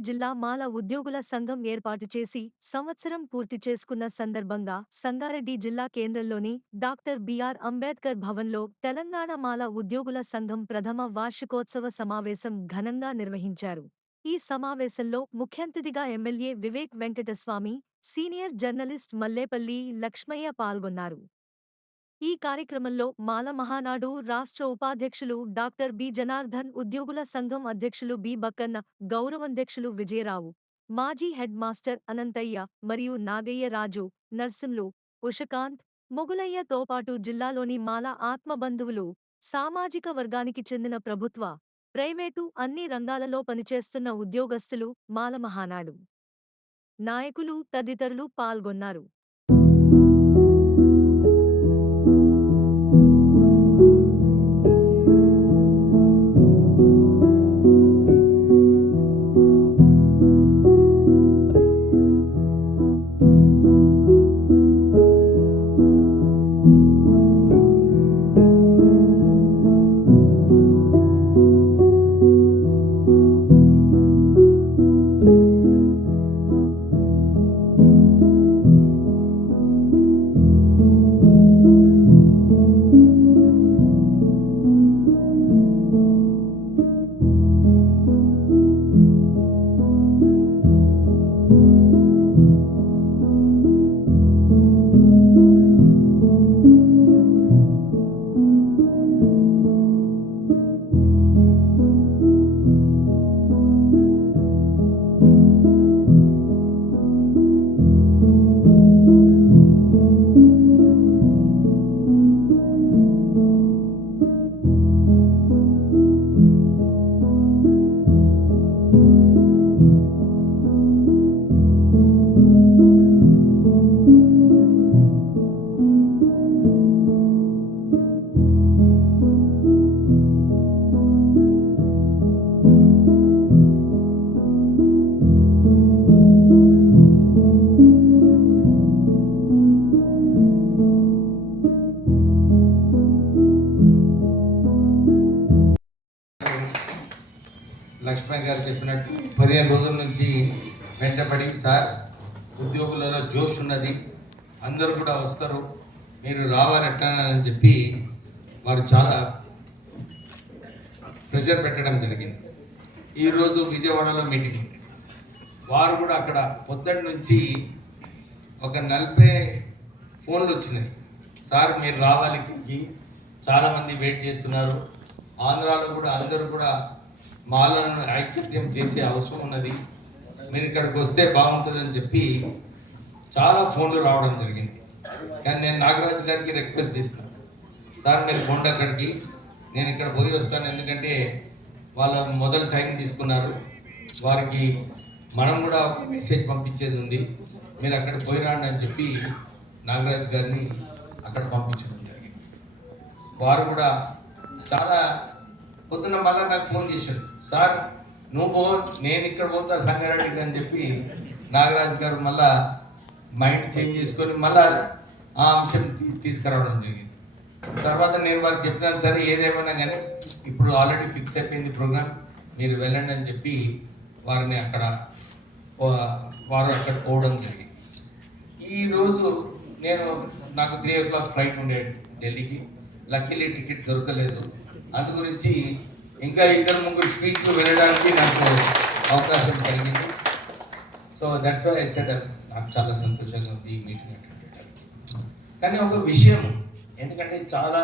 జిల్లా మాల ఉద్యోగుల సంఘం ఏర్పాటు చేసి సంవత్సరం పూర్తి చేసుకున్న సందర్భంగా సంగారెడ్డి జిల్లా కేంద్రంలోని డాక్టర్ బిఆర్ అంబేద్కర్ భవన్లో తెలంగాణ మాల ఉద్యోగుల సంఘం ప్రథమ వార్షికోత్సవ సమావేశం ఘనంగా నిర్వహించారు. ఈ సమావేశంలో ముఖ్యంతిథిగా MLA Vivek Venkataswamy senior journalist Mallepalli Lakshmaiah పాల్గొన్నారు. ఈ కార్యక్రమంలో మాల మహానాడు రాష్ట్ర ఉపాధ్యక్షులు డాక్టర్ బి. జనార్దన్ ఉద్యోగుల సంఘం అధ్యక్షులు బి. బక్కన్న గౌరవాధ్యక్షులు విజయరావు మాజీ హెడ్ మాస్టర్ అనంతయ్య మరియు నాగయ్య రాజు నర్సింలు ఉషకాంత్ మొగులయ్యతో పాటు జిల్లాలోని మాల ఆత్మబంధువులు సామాజిక వర్గానికి చెందిన ప్రభుత్వ ప్రైవేటు అన్ని రంగాలలో పనిచేస్తున్న ఉద్యోగస్తులు మాల మహానాడు. నాయకులు తదితరులు పాల్గొన్నారు. లక్ష్మణ్ గారు చెప్పినట్టు పదిహేను రోజుల నుంచి వెంటబడి సార్ ఉద్యోగులలో జోష్ ఉన్నది. అందరూ కూడా వస్తారు. మీరు రావాలట్లా అని చెప్పి వారు చాలా ప్రెషర్ పెట్టడం జరిగింది. ఈరోజు విజయవాడలో మీటింగ్. వారు కూడా అక్కడ పొద్దున్న నుంచి ఒక నలభై ఫోన్లు వచ్చినాయి. సార్ మీరు రావాలి ఇక్కడికి చాలామంది వెయిట్ చేస్తున్నారు. ఆంధ్రాలో కూడా అందరూ కూడా మాలను ఐక్యత్యం చేసే అవసరం ఉన్నది. మీరు ఇక్కడికి వస్తే బాగుంటుందని చెప్పి చాలా ఫోన్లు రావడం జరిగింది. కానీ నేను నాగరాజు గారికి రిక్వెస్ట్ చేసిన సార్ మీరు పోండి అక్కడికి నేను ఇక్కడ పోయి వస్తాను. ఎందుకంటే వాళ్ళ మొదలు టైం తీసుకున్నారు. వారికి మనం కూడా ఒక మెసేజ్ పంపించేది ఉంది. మీరు అక్కడ పోయినాండి అని చెప్పి నాగరాజు గారిని అక్కడ పంపించడం జరిగింది. వారు కూడా చాలా పొద్దున్న మళ్ళీ నాకు ఫోన్ చేశాడు సార్ నువ్వు పో నేను ఇక్కడ పోతా సంగారెడ్డికి అని చెప్పి నాగరాజు గారు మళ్ళా మైండ్ చేంజ్ చేసుకొని మళ్ళా ఆ అంశం తీ- తీసుకురావడం జరిగింది. తర్వాత నేను వారికి చెప్పినాను సరే ఏదేమైనా కానీ ఇప్పుడు ఆల్రెడీ ఫిక్స్ అయిపోయింది ప్రోగ్రామ్ మీరు వెళ్ళండి అని చెప్పి వారిని అక్కడ వారు అక్కడ పోవడం జరిగింది. ఈరోజు నేను నాకు త్రీ ఓ క్లాక్ ఫ్లైట్ ఉండే ఢిల్లీకి. లక్కీలీ టికెట్ దొరకలేదు. అందు గురించి ఇంకా ఇద్దరు ముగ్గురు స్పీచ్లు వినడానికి నాకు అవకాశం కలిగింది. So that's why I said నాకు చాలా సంతోషంగా ఉంది ఈ మీటింగ్ అటెండ్ కానీ ఒక విషయం ఎందుకంటే చాలా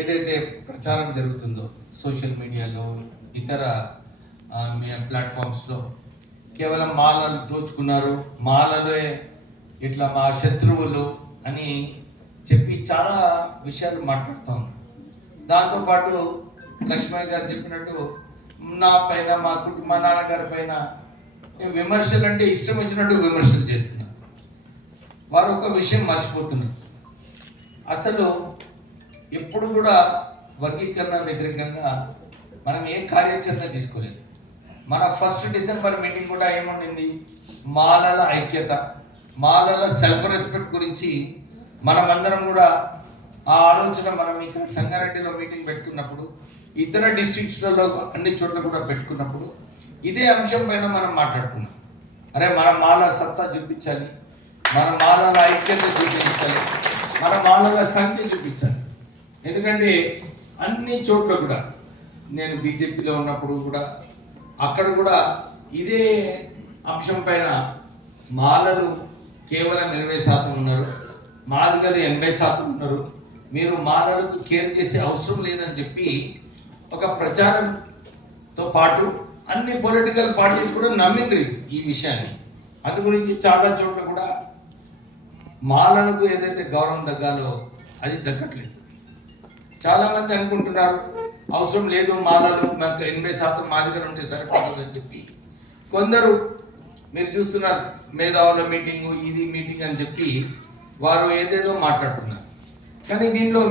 ఏదైతే ప్రచారం జరుగుతుందో సోషల్ మీడియాలో ఇతర ప్లాట్ఫామ్స్లో కేవలం మాలలు దోచుకున్నారు మాలలే ఇట్లా మా శత్రువులు అని చెప్పి చాలా విషయాలు మాట్లాడుతూ ఉన్నారు. దాంతోపాటు లక్ష్మణ్ గారు చెప్పినట్టు నా పైన మా కుటుంబ నాన్నగారి పైన విమర్శలు అంటే ఇష్టం వచ్చినట్టు విమర్శలు చేస్తున్నారు. వారు ఒక విషయం మర్చిపోతున్నారు. అసలు ఎప్పుడు కూడా వర్గీకరణ వ్యతిరేకంగా మనం ఏ కార్యాచరణ తీసుకోలేదు. మన ఫస్ట్ డిసెంబర్ మీటింగ్ కూడా ఏముండింది? మాలల ఐక్యత మాలల సెల్ఫ్ రెస్పెక్ట్ గురించి మనమందరం కూడా ఆ ఆలోచన మనం ఇక్కడ సంగారెడ్డిలో మీటింగ్ పెట్టుకున్నప్పుడు ఇతర డిస్ట్రిక్ట్స్లలో అన్ని చోట్ల కూడా పెట్టుకున్నప్పుడు ఇదే అంశం పైన మనం మాట్లాడుకున్నాం అరే మన మాల సత్తా చూపించాలి మన మాలల ఐక్యత చూపించాలి మన మాలల సంఖ్య చూపించాలి. ఎందుకంటే అన్ని చోట్ల కూడా నేను బీజేపీలో ఉన్నప్పుడు కూడా అక్కడ కూడా ఇదే అంశం పైన మాలలు కేవలం ఇరవై శాతం ఉన్నారు మాదిగలు ఎనభై శాతం ఉన్నారు. మీరు మాలలకు కేర్ చేసే అవసరం లేదని చెప్పి ఒక ప్రచారంతో పాటు అన్ని పొలిటికల్ పార్టీస్ కూడా నమ్మిండ్రు ఇది ఈ విషయాన్ని. అందు గురించి చాలా చోట్ల కూడా మాలలకు ఏదైతే గౌరవం తగ్గాలో అది తగ్గట్లేదు. చాలామంది అనుకుంటున్నారు అవసరం లేదు మాలలు మాకు ఎనభై శాతం మా దగ్గర ఉంటే సరిపోతుందని చెప్పి. కొందరు మీరు చూస్తున్నారు మేధావుల మీటింగ్ ఇది మీటింగ్ అని చెప్పి వారు ఏదేదో మాట్లాడుతున్నారు. కానీ దీనిలో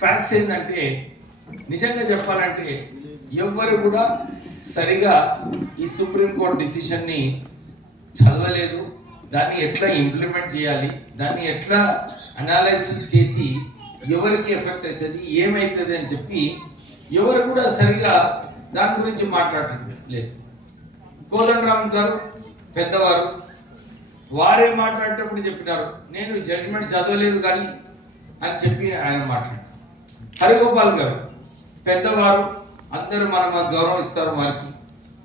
ఫ్యాక్ట్స్ ఏంటంటే నిజంగా చెప్పాలంటే ఎవ్వరు కూడా సరిగా ఈ సుప్రీంకోర్టు డిసిషన్ని చదవలేదు. దాన్ని ఎట్లా ఇంప్లిమెంట్ చేయాలి? దాన్ని ఎట్లా అనాలైసిస్ చేసి ఎవరికి ఎఫెక్ట్ అవుతుంది ఏమవుతుంది అని చెప్పి ఎవరు కూడా సరిగా దాని గురించి మాట్లాడటం లేదు కోదండరామ్ గారు పెద్దవారు వారే మాట్లాడేటప్పుడు చెప్పినారు నేను జడ్జిమెంట్ చదవలేదు కానీ అని చెప్పి ఆయన మాట్లాడారు. హరిగోపాల్ గారు పెద్దవారు అందరూ మనం గౌరవిస్తారు వారికి.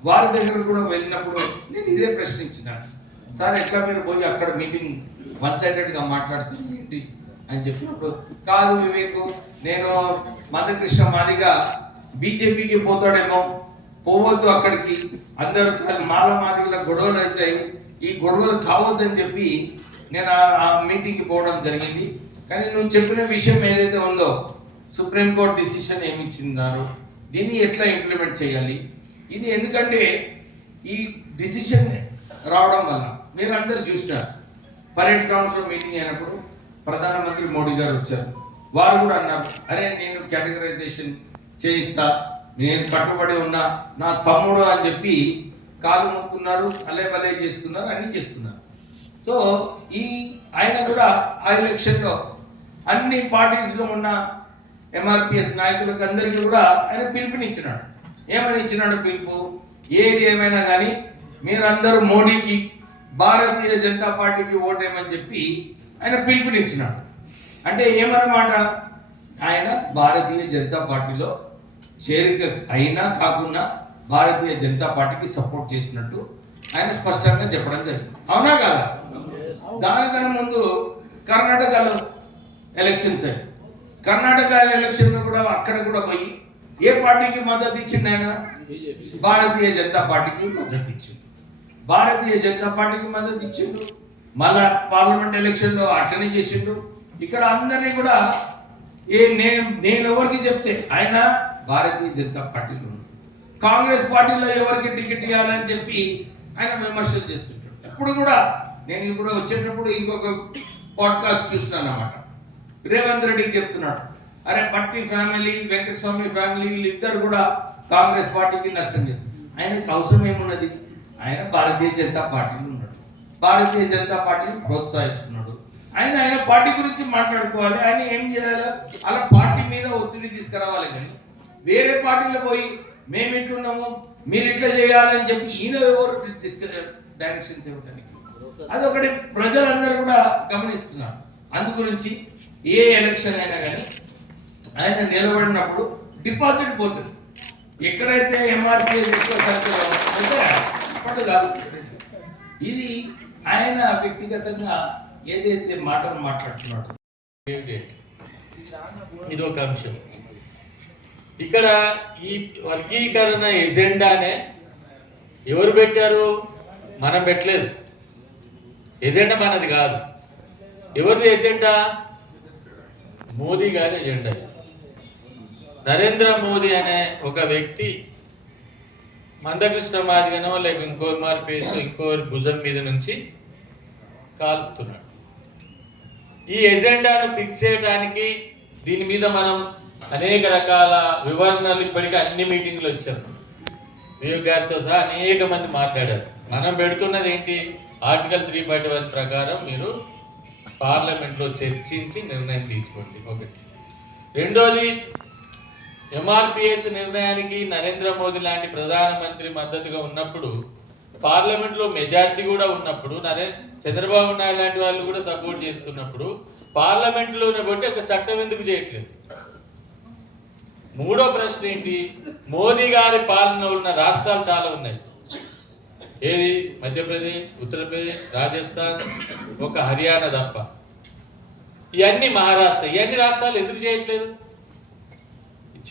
వారి దగ్గర కూడా వెళ్ళినప్పుడు నేను ఇదే ప్రశ్నించినాను. సార్ ఎట్లా మీరు పోయి అక్కడ మీటింగ్ వన్ సైడెడ్గా మాట్లాడుతున్నారు ఏంటి? అని చెప్పినప్పుడు కాదు వివేకు నేను మందకృష్ణ మాదిగా బీజేపీకి పోతాడేమో. పోవద్దు అక్కడికి. అందరూ మాల మాదిగల గొడవలు అవుతాయి. ఈ గొడవలు కావద్దని చెప్పి నేను ఆ మీటింగ్కి పోవడం జరిగింది. కానీ నువ్వు చెప్పిన విషయం ఏదైతే ఉందో సుప్రీంకోర్టు డిసిషన్ ఏమి ఇచ్చినారు దీన్ని ఎట్లా ఇంప్లిమెంట్ చేయాలి? ఇది ఎందుకంటే ఈ డిసిషన్ రావడం వల్ల మీరు అందరు చూసినారు. పరేడ్ కౌన్సిల్ మీటింగ్ అయినప్పుడు ప్రధానమంత్రి మోడీ గారు వచ్చారు. వారు కూడా అన్నారు అరే నేను కేటగరైజేషన్ చేయిస్తా. నేను కట్టుబడి ఉన్నా. నా తమ్ముడు అని చెప్పి కాలు మొక్కున్నారు అలే బలే చేసుకున్నారు అన్నీ చేసుకున్నారు. సో ఈ ఆయన కూడా ఆ ఎలక్షన్లో అన్ని పార్టీస్లో ఉన్న ఎంఆర్పిఎస్ నాయకులకు అందరికీ కూడా ఆయన పిలుపునిచ్చినాడు. ఏమని ఇచ్చినాడు పిలుపు? ఏది ఏమైనా కానీ మీరందరూ మోడీకి భారతీయ జనతా పార్టీకి ఓటేయమని చెప్పి ఆయన పిలుపునిచ్చినాడు. అంటే ఏమన్నమాట? ఆయన భారతీయ జనతా పార్టీలో చేరిక అయినా కాకుండా భారతీయ జనతా పార్టీకి సపోర్ట్ చేసినట్టు ఆయన స్పష్టంగా చెప్పడం జరిగింది. అవునా కదా? దానికన్నా ముందు కర్ణాటకలో ఎలక్షన్స్ అయ్యి కర్ణాటక ఎలక్షన్లో కూడా అక్కడ కూడా పోయి ఏ పార్టీకి మద్దతు ఇచ్చిండు ఆయన? భారతీయ జనతా పార్టీకి మద్దతు ఇచ్చిండు. భారతీయ జనతా పార్టీకి మద్దతు ఇచ్చిండు. మళ్ళా పార్లమెంట్ ఎలక్షన్లో అట్లనే చేసిండు. ఇక్కడ అందరినీ కూడా ఏ నేను నేను ఎవరికి చెప్తే ఆయన భారతీయ జనతా పార్టీలో కాంగ్రెస్ పార్టీలో ఎవరికి టికెట్ ఇవ్వాలని చెప్పి ఆయన విమర్శలు చేస్తుంటాడు. ఇప్పుడు కూడా నేను ఇప్పుడు వచ్చేటప్పుడు ఇంకొక పాడ్కాస్ట్ చూస్తున్నాను అన్నమాట. రేవంత్ రెడ్డికి చెప్తున్నాడు. అరే పట్టి ఫ్యామిలీ వెంకటస్వామి ఫ్యామిలీ వీళ్ళిద్దరు కూడా కాంగ్రెస్ పార్టీకి నష్టం చేస్తారు ఆయనకు అవసరం ఏమున్నది? ఆయన భారతీయ జనతా పార్టీలో ఉన్నాడు. భారతీయ జనతా పార్టీని ప్రోత్సహిస్తున్నాడు. ఆయన ఆయన పార్టీ గురించి మాట్లాడుకోవాలి. ఆయన ఏం చేయాలి అలా పార్టీ మీద ఒత్తిడి తీసుకురావాలి కానీ వేరే పార్టీలో పోయి మేము ఇట్లున్నాము మీరు ఇట్లా చేయాలని చెప్పి ఈయన ఎవరు డిస్కస్ డైరెక్షన్స్ ఇవ్వడానికి? అదొకటి ప్రజలందరూ కూడా గమనిస్తున్నారు. అందు గురించి ఏ ఎలక్షన్ అయినా కానీ ఆయన నిలబడినప్పుడు డిపాజిట్ పోతుంది. ఎక్కడైతే ఎంఆర్పిఎస్ ఎక్కువ సంఖ్యలో అంటే అప్పుడు కాదు. ఇది ఆయన వ్యక్తిగతంగా ఏదైతే మాటలు మాట్లాడుతున్నాడు ఇది ఒక అంశం. ఇక్కడ ఈ వర్గీకరణ ఎజెండానే ఎవరు పెట్టారు? మనం పెట్టలేదు. ఎజెండా మనది కాదు. ఎవరిది ఎజెండా? మోదీ గారి ఎజెండా నరేంద్ర మోదీ అనే ఒక వ్యక్తి మందకృష్ణ మాదిగనో లేక ఇంకో మార్పేసి ఇంకో భుజం మీద నుంచి కాల్స్తున్నాడు. ఈ ఎజెండాను ఫిక్స్ చేయడానికి దీని మీద మనం అనేక రకాల వివరణలు ఇప్పటికీ అన్ని మీటింగ్లు వచ్చారు వివేక్ గారితో సహా అనేక మంది మాట్లాడారు. మనం పెడుతున్నది ఏంటి? ఆర్టికల్ త్రీ ఫార్టీ వన్ ప్రకారం మీరు పార్లమెంట్లో చర్చించి నిర్ణయం తీసుకోండి. ఒకటి. రెండోది ఎంఆర్పిఎస్ నిర్ణయానికి నరేంద్ర మోదీ లాంటి ప్రధానమంత్రి మద్దతుగా ఉన్నప్పుడు పార్లమెంట్లో మెజార్టీ కూడా ఉన్నప్పుడు నరే చంద్రబాబు నాయుడు లాంటి వాళ్ళు కూడా సపోర్ట్ చేస్తున్నప్పుడు పార్లమెంట్లోనే బట్టి ఒక చట్టం ఎందుకు చేయట్లేదు? మూడో ప్రశ్న ఏంటి? మోదీ గారి పాలన ఉన్న రాష్ట్రాలు చాలా ఉన్నాయి. ఏది? మధ్యప్రదేశ్ ఉత్తరప్రదేశ్ రాజస్థాన్ ఒక హర్యానా తప్ప. ఇవన్నీ మహారాష్ట్ర. ఇవన్నీ రాష్ట్రాలు ఎందుకు చేయట్లేదు?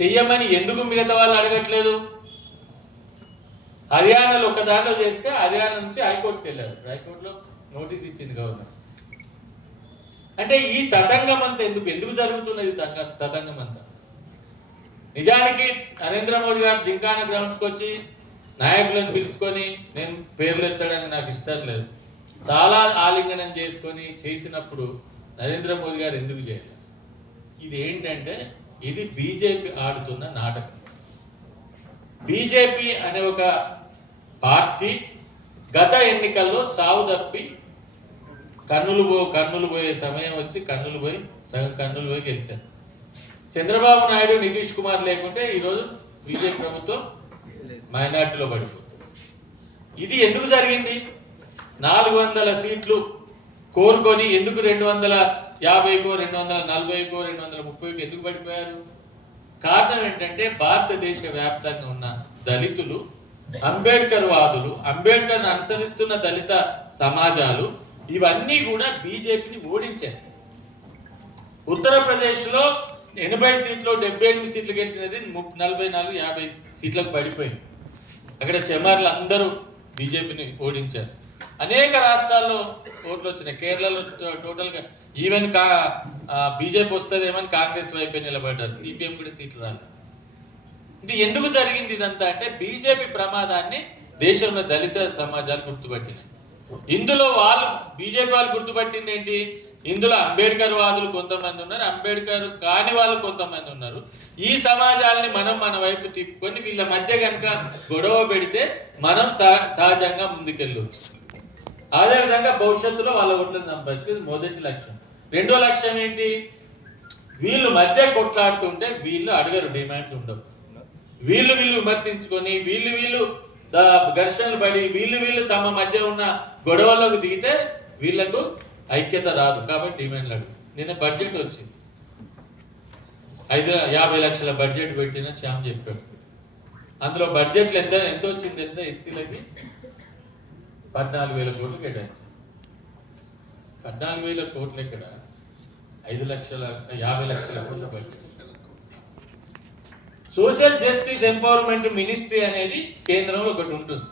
చెయ్యమని ఎందుకు మిగతా వాళ్ళు అడగట్లేదు? హర్యానాలో ఒక దాంట్లో చేస్తే హర్యానా నుంచి హైకోర్టుకి వెళ్ళారు. హైకోర్టులో నోటీస్ ఇచ్చింది గవర్నర్. అంటే ఈ తతంగం అంతా ఎందుకు? ఎందుకు జరుగుతున్నది తతంగం అంతా? నిజానికి నరేంద్ర మోడీ గారు జింకాన గ్రౌండ్స్కి వచ్చి నాయకులను పిలుచుకొని నేను పేర్లు ఎత్తడానికి నాకు ఇష్టం లేదు. చాలా ఆలింగనం చేసుకొని చేసినప్పుడు నరేంద్ర మోదీ గారు ఎందుకు చేయాలి ఇది ఏంటంటే ఇది బీజేపీ ఆడుతున్న నాటకం. బీజేపీ అనే ఒక పార్టీ గత ఎన్నికల్లో చావు తప్పి కన్నులు పో కన్నులు పోయే సమయం వచ్చి కన్నులు పోయి సగం కన్నులు పోయి గెలిచారు. చంద్రబాబు నాయుడు నితీష్ కుమార్ లేకుంటే ఈరోజు బీజేపీ ప్రభుత్వం మైనార్టీలో పడిపోతుంది. ఇది ఎందుకు జరిగింది? నాలుగు వందల సీట్లు కోరుకొని ఎందుకు రెండు వందల యాభైకో రెండు వందల నలభైకో రెండు వందల ముప్పైకో ఎందుకు పడిపోయారు? కారణం ఏంటంటే భారతదేశ వ్యాప్తంగా ఉన్న దళితులు అంబేద్కర్ వాదులు అంబేద్కర్ అనుసరిస్తున్న దళిత సమాజాలు ఇవన్నీ కూడా బీజేపీని ఓడించాయి. ఉత్తరప్రదేశ్లో ఎనభై సీట్లు డెబ్బై ఎనిమిది సీట్లు గెలిచినది ముప్ నలభై నాలుగు యాభై సీట్లకు పడిపోయింది. అక్కడ చెమార్లు అందరూ బీజేపీని ఓడించారు. అనేక రాష్ట్రాల్లో ఓట్లు వచ్చినాయి. కేరళలో టోటల్గా ఈవెన్ కా బీజేపీ వస్తుందేమని కాంగ్రెస్ వైపే నిలబడ్డారు. సిపిఎం కూడా సీట్లు రాలేదు ఇది ఎందుకు జరిగింది ఇదంతా అంటే బీజేపీ ప్రమాదాన్ని దేశంలో దళిత సమాజాలు గుర్తుపట్టింది ఇందులో వాళ్ళు బీజేపీ వాళ్ళు గుర్తుపట్టింది ఏంటి ఇందులో అంబేద్కర్ వాదులు కొంతమంది ఉన్నారు అంబేద్కర్ కాని వాళ్ళు కొంతమంది ఉన్నారు. ఈ సమాజాలని మనం మన వైపు తిప్పుకొని వీళ్ళ మధ్య కనుక గొడవ పెడితే మనం సహజంగా ముందుకెళ్ళవచ్చు అదేవిధంగా భవిష్యత్తులో వాళ్ళ ఓట్లను సంపాదించుకుని మొదటి లక్ష్యం. రెండో లక్ష్యం ఏంటి? వీళ్ళు మధ్య కొట్లాడుతుంటే వీళ్ళు అడగరు డిమాండ్స్ ఉండవు. వీళ్ళు వీళ్ళు విమర్శించుకొని వీళ్ళు వీళ్ళు ఘర్షణలు పడి వీళ్ళు వీళ్ళు తమ మధ్య ఉన్న గొడవలోకి దిగితే వీళ్ళకు ఐక్యత రాదు కాబట్టి డిమాండ్లు అడుగు నిన్న బడ్జెట్ వచ్చింది. ఐదు యాభై లక్షల బడ్జెట్ పెట్టిన శ్యామ్ చెప్పాడు. అందులో బడ్జెట్లు ఎంత ఎంత వచ్చింది తెలుసా ఎస్సీలకి? పద్నాలుగు వేల కోట్లు కేటాయించారు. పద్నాలుగు వేల కోట్లు ఇక్కడ ఐదు లక్షల యాభై లక్షల కోట్ల budget. Social justice empowerment ministry అనేది కేంద్రంలో ఒకటి ఉంటుంది.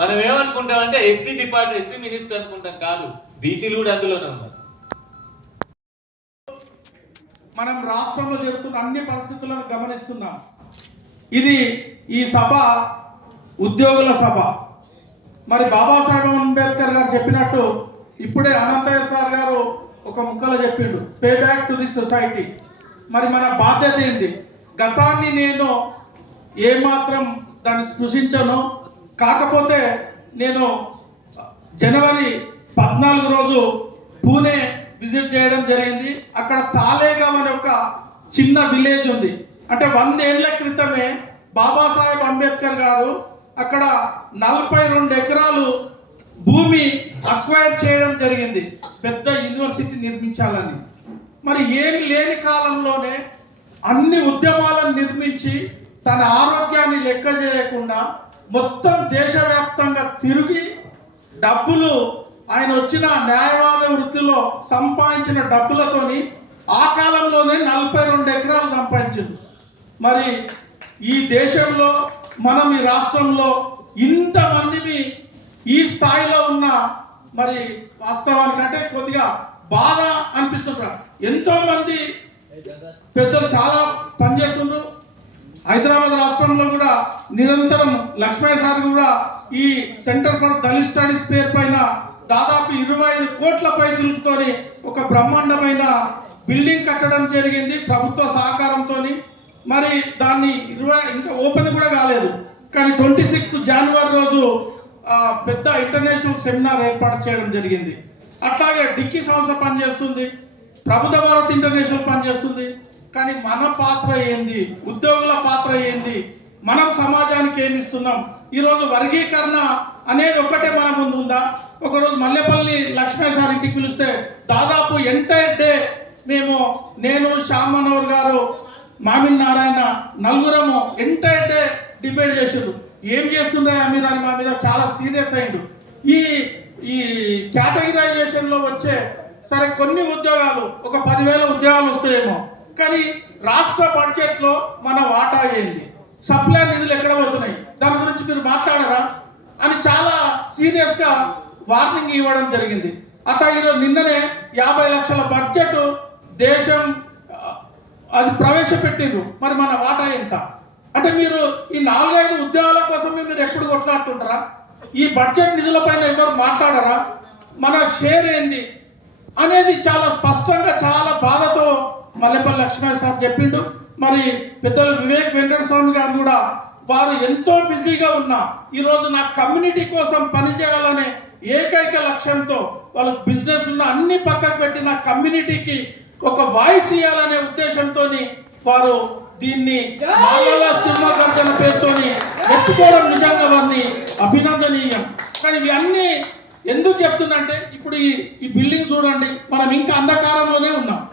మనం ఏమనుకుంటామంటే ఎస్సీ డిపార్ట్మెంట్ ఎస్సీ మినిస్టర్ అనుకుంటాం కాదు. బీసీలు కూడా అందులోనే ఉన్నారు. మనం రాష్ట్రంలో జరుగుతున్న అన్ని పరిస్థితులను గమనిస్తున్నాం. ఇది ఈ సభ ఉద్యోగుల సభ. మరి బాబాసాహెబ్ అంబేద్కర్ గారు చెప్పినట్టు ఇప్పుడే అనంతయ్య సార్ గారు ఒక ముక్కలో చెప్పిండు pay back to the society మరి మన బాధ్యత ఏంది? గతాన్ని నేను ఏమాత్రం దాన్ని స్పృశించను. కాకపోతే నేను జనవరి పద్నాలుగు రోజు పూణే విజిట్ చేయడం జరిగింది. అక్కడ తాలేగావ్ అనే ఒక చిన్న విలేజ్ ఉంది. అంటే వందేళ్ళ క్రితమే బాబాసాహెబ్ అంబేద్కర్ గారు అక్కడ నలభై రెండు ఎకరాలు భూమి అక్వైర్ చేయడం జరిగింది. పెద్ద యూనివర్సిటీ నిర్మించాలని. మరి ఏమి లేని కాలంలోనే అన్ని ఉద్యమాలను నిర్మించి తన ఆరోగ్యాన్ని లెక్క చేయకుండా మొత్తం దేశవ్యాప్తంగా తిరిగి డబ్బులు ఆయన వచ్చిన న్యాయవాద వృత్తిలో సంపాదించిన డబ్బులతోని ఆ కాలంలోనే నలభై రెండు ఎకరాలు సంపాదించింది మరి ఈ దేశంలో మనం ఈ రాష్ట్రంలో ఇంతమందిని ఈ స్థాయిలో ఉన్న మరి వాస్తవానికంటే కొద్దిగా బాధ అనిపిస్తుంటారు ఎంతోమంది పెద్దలు చాలా పనిచేస్తుండ్రు హైదరాబాద్ రాష్ట్రంలో కూడా నిరంతరం లక్ష్మయ్య సార్ కూడా ఈ సెంటర్ ఫర్ దళిత్ స్టడీస్ పేరు పైన దాదాపు ఇరవై ఐదు కోట్ల చిలుపుతోని ఒక బ్రహ్మాండమైన బిల్డింగ్ కట్టడం జరిగింది ప్రభుత్వ సహకారంతో మరి దాన్ని ఇరవై ఇంకా ఓపెన్ కూడా కాలేదు. కానీ ట్వంటీ సిక్స్త్ జనవరి రోజు పెద్ద ఇంటర్నేషనల్ సెమినార్ ఏర్పాటు చేయడం జరిగింది. అట్లాగే డిక్కీ సంస్థ పనిచేస్తుంది ప్రభుత్వ భారత్ ఇంటర్నేషనల్ పనిచేస్తుంది. కానీ మన పాత్ర ఏంది? ఉద్యోగుల పాత్ర ఏంది? మనం సమాజానికి ఏమిస్తున్నాం ఈరోజు వర్గీకరణ అనేది ఒకటే మన ముందు ఉందా? ఒకరోజు మల్లెపల్లి లక్ష్మణ్ సార్ ఇంటికి పిలిస్తే దాదాపు ఎంటైర్ డే మేము నేను శ్యామ్ మనోహర్ గారు మామిడి నారాయణ నలుగురము ఎంటైర్ డే డిబేట్ చేసారు ఏం చేస్తుండ్రా అమీర్ అని మా మీద చాలా సీరియస్ అయిండు. ఈ ఈ కేటగిరైజేషన్లో వచ్చే సరే కొన్ని ఉద్యోగాలు ఒక పదివేల ఉద్యోగాలు వస్తాయేమో. కానీ రాష్ట్ర బడ్జెట్లో మన వాటా ఏంది? సప్లై నిధులు ఎక్కడ పోతున్నాయి? దాని గురించి మీరు మాట్లాడరా? అని చాలా సీరియస్గా వార్నింగ్ ఇవ్వడం జరిగింది. అట్లా ఈరోజు నిన్ననే యాభై లక్షల బడ్జెట్ దేశం అది ప్రవేశపెట్టిండ్రు. మరి మన వాటా ఎంత? అంటే మీరు ఈ నాలుగైదు ఉద్యోగాల కోసం మీరు ఎప్పుడు కొట్లాడుతుంటారా? ఈ బడ్జెట్ నిధులపైన ఎవరు మాట్లాడరా? మన షేర్ ఏంది? అనేది చాలా స్పష్టంగా చాలా బాధతో మల్లెపల్లి లక్ష్మణ్ సార్ చెప్పిండు. మరి పెద్దలు వివేక్ వెంకటస్వామి గారు కూడా వారు ఎంతో బిజీగా ఉన్నా ఈరోజు నా కమ్యూనిటీ కోసం పనిచేయాలనే ఏకైక లక్ష్యంతో వాళ్ళు బిజినెస్ ఉన్న అన్ని పక్కకు పెట్టి నా కమ్యూనిటీకి ఒక వాయిస్ ఇవ్వాలనే ఉద్దేశంతో వారు దీన్ని గర్జన పేరుతోని ఎత్తుకోవడం నిజంగా వారిని అభినందనీయం. కానీ ఇవి అన్ని ఎందుకు చెప్తుందంటే ఇప్పుడు ఈ ఈ బిల్డింగ్ చూడండి మనం ఇంకా అంధకారంలోనే ఉన్నాం.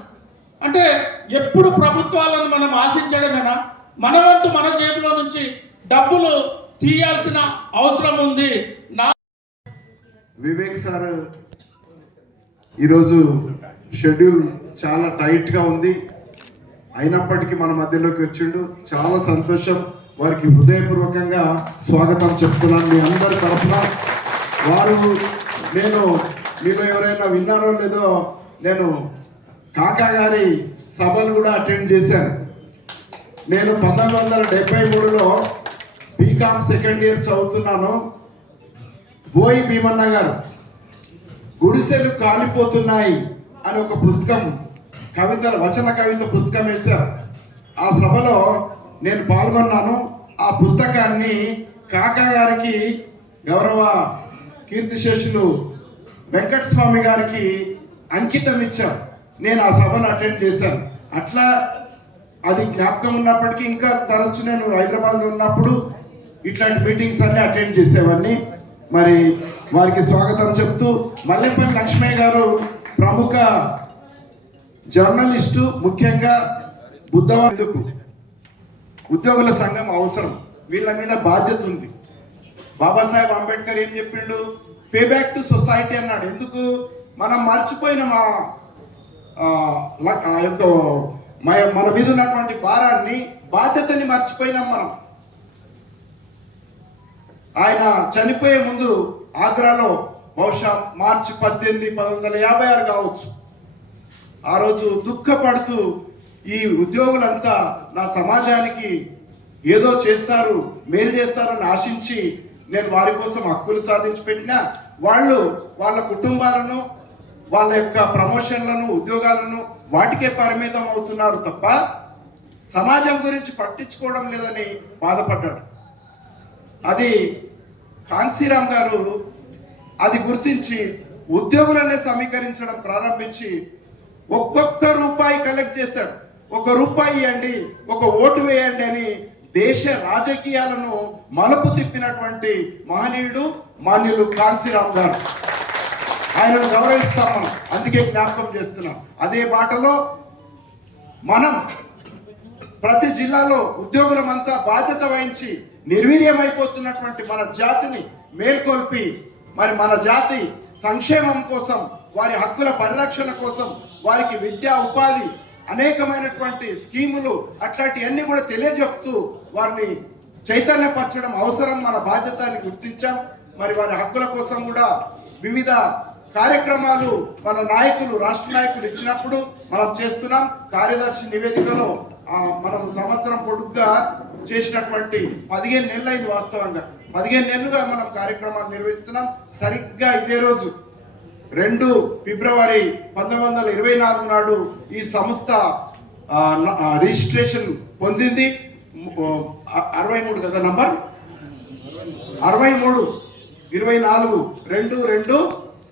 అంటే ఎప్పుడు ప్రభుత్వాలను మనం ఆశించడమేనా? మన వంతు మన జేబులో నుంచి డబ్బులు తీయాల్సిన అవసరం ఉంది. వివేక్ సార్ ఈరోజు షెడ్యూల్ చాలా టైట్గా ఉంది. అయినప్పటికీ మన మధ్యలోకి వచ్చిండు. చాలా సంతోషం. వారికి హృదయపూర్వకంగా స్వాగతం చెప్తున్నాను మీ అందరి తరఫున. వారు నేను మీలో ఎవరైనా విన్నారో లేదో నేను కాకా గారి సభలు కూడా అటెండ్ చేశాను. నేను పంతొమ్మిది వందల డెబ్బై మూడులో బీకామ్ సెకండ్ ఇయర్ చదువుతున్నాను. బోయి భీమన్న గారు గుడిసెలు కాలిపోతున్నాయి అని ఒక పుస్తకం కవిత వచన కవిత పుస్తకం వేశారు. ఆ సభలో నేను పాల్గొన్నాను. ఆ పుస్తకాన్ని కాకా గారికి గౌరవ కీర్తిశేషులు వెంకటస్వామి గారికి అంకితం ఇచ్చారు. నేను ఆ సభను అటెండ్ చేశాను. అట్లా అది జ్ఞాపకం ఉన్నప్పటికీ ఇంకా తరచు నేను హైదరాబాద్లో ఉన్నప్పుడు ఇట్లాంటి మీటింగ్స్ అన్నీ అటెండ్ చేసేవాడిని. మరి వారికి స్వాగతం చెప్తూ మల్లెపల్లి లక్ష్మయ్య గారు ప్రముఖ జర్నలిస్టు ముఖ్యంగా బుద్ధవాదుకు ఉద్యోగుల సంఘం అవసరం. వీళ్ళ మీద బాధ్యత ఉంది. బాబాసాహెబ్ అంబేద్కర్ ఏం చెప్పిండు? పే బ్యాక్ టు సొసైటీ అన్నాడు. ఎందుకు? మనం మర్చిపోయిన మా ఆ, యొక్క మ- మన మీద ఉన్నటువంటి భారాన్ని బాధ్యతని మర్చిపోయినాం మనం. ఆయన చనిపోయే ముందు ఆగ్రాలో బహుశా మార్చి పద్దెనిమిది పంతొమ్మిది వందల యాభై ఆరు కావచ్చు. ఆ రోజు దుఃఖపడుతూ ఈ ఉద్యోగులంతా నా సమాజానికి ఏదో చేస్తారు మేలు చేస్తారని ఆశించి నేను వారి కోసం హక్కులు సాధించి పెట్టినా వాళ్ళు వాళ్ళ కుటుంబాలను వాళ్ళ యొక్క ప్రమోషన్లను ఉద్యోగాలను వాటికే పరిమితం అవుతున్నారు తప్ప సమాజం గురించి పట్టించుకోవడం లేదని బాధపడ్డాడు. అది కాన్సీరామ్ గారు అది గుర్తించి ఉద్యోగులనే సమీకరించడం ప్రారంభించి ఒక్కొక్క రూపాయి కలెక్ట్ చేశాడు. ఒక రూపాయి ఇవ్వండి ఒక ఓటు వేయండి అని దేశ రాజకీయాలను మలుపు తిప్పినటువంటి మహనీయుడు మాన్యులు కాన్సీరామ్ గారు. ఆయనను గౌరవిస్తాం మనం. అందుకే జ్ఞాపకం చేస్తున్నాం. అదే బాటలో మనం ప్రతి జిల్లాలో ఉద్యోగులమంతా బాధ్యత వహించి నిర్వీర్యమైపోతున్నటువంటి మన జాతిని మేల్కొల్పి మరి మన జాతి సంక్షేమం కోసం వారి హక్కుల పరిరక్షణ కోసం వారికి విద్యా ఉపాధి అనేకమైనటువంటి స్కీములు అట్లాంటివన్నీ కూడా తెలియజెప్తూ వారిని చైతన్యపరచడం అవసరం మన బాధ్యత అని గుర్తించాం. మరి వారి హక్కుల కోసం కూడా వివిధ కార్యక్రమాలు మన నాయకులు రాష్ట్ర నాయకులు ఇచ్చినప్పుడు మనం చేస్తున్నాం. కార్యదర్శి నివేదికలో మనం సంవత్సరం పొడుగ్గా చేసినటువంటి పదిహేను నెలలు అయింది వాస్తవంగా. పదిహేను నెలలుగా మనం కార్యక్రమాలు నిర్వహిస్తున్నాం. సరిగ్గా ఇదే రోజు రెండు ఫిబ్రవరి పంతొమ్మిది వందల ఇరవై నాలుగు నాడు ఈ సంస్థ రిజిస్ట్రేషన్ పొందింది. అరవై మూడు కదా నంబర్? అరవై మూడు ఇరవై నాలుగు రెండు రెండు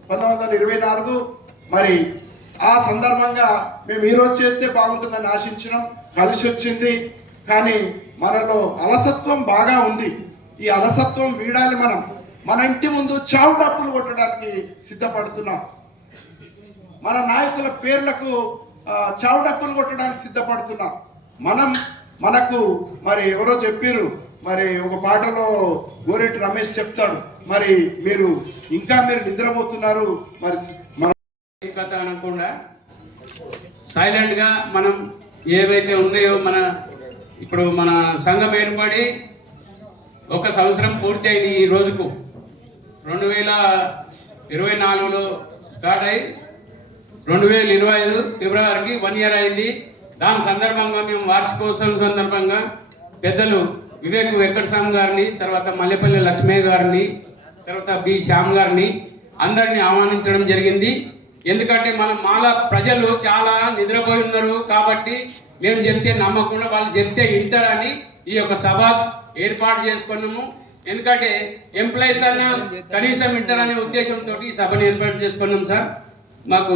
పంతొమ్మిది వందల ఇరవై నాలుగు. మరి ఆ సందర్భంగా మేము ఈరోజు చేస్తే బాగుంటుందని ఆశించినాం. కలిసి వచ్చింది కానీ మనలో అలసత్వం బాగా ఉంది. ఈ అలసత్వం వీడాలి మనం. మన ఇంటి ముందు చావు డప్పులు కొట్టడానికి సిద్ధపడుతున్నాం. మన నాయకుల పేర్లకు చావు డప్పులు కొట్టడానికి సిద్ధపడుతున్నాం. మనం మనకు మరి ఎవరో చెప్పారు మరి ఒక పాటలో గోరెటి రమేష్ చెప్తాడు మరి మీరు ఇంకా మీరు నిద్రపోతున్నారు మరి మన కథ అనకుండా సైలెంట్గా మనం ఏవైతే ఉన్నాయో మన ఇప్పుడు మన సంఘం ఏర్పడి ఒక సంవత్సరం పూర్తి అయింది ఈ రోజుకు. రెండు వేల ఇరవై నాలుగులో స్టార్ట్ అయ్యి రెండు వేల ఇరవై ఐదు ఫిబ్రవరికి వన్ ఇయర్ అయింది. దాని సందర్భంగా మేము వార్షికోత్సవం సందర్భంగా పెద్దలు వివేక్ వెంకటస్వామి గారిని తర్వాత మల్లెపల్లి లక్ష్మయ్య గారిని తర్వాత బి శ్యామ్ గారిని అందరినీ ఆహ్వానించడం జరిగింది. ఎందుకంటే మన మాల ప్రజలు చాలా నిద్రపోయి ఉన్నారు కాబట్టి మేము చెప్తే నమ్మకుండా వాళ్ళు చెప్తే వింటారని ఈ యొక్క సభ ఏర్పాటు చేసుకున్నాము. ఎందుకంటే ఎంప్లాయీస్ అన్న కనీసం వింటారనే ఉద్దేశంతో ఈ సభను ఏర్పాటు చేసుకున్నాం సార్. మాకు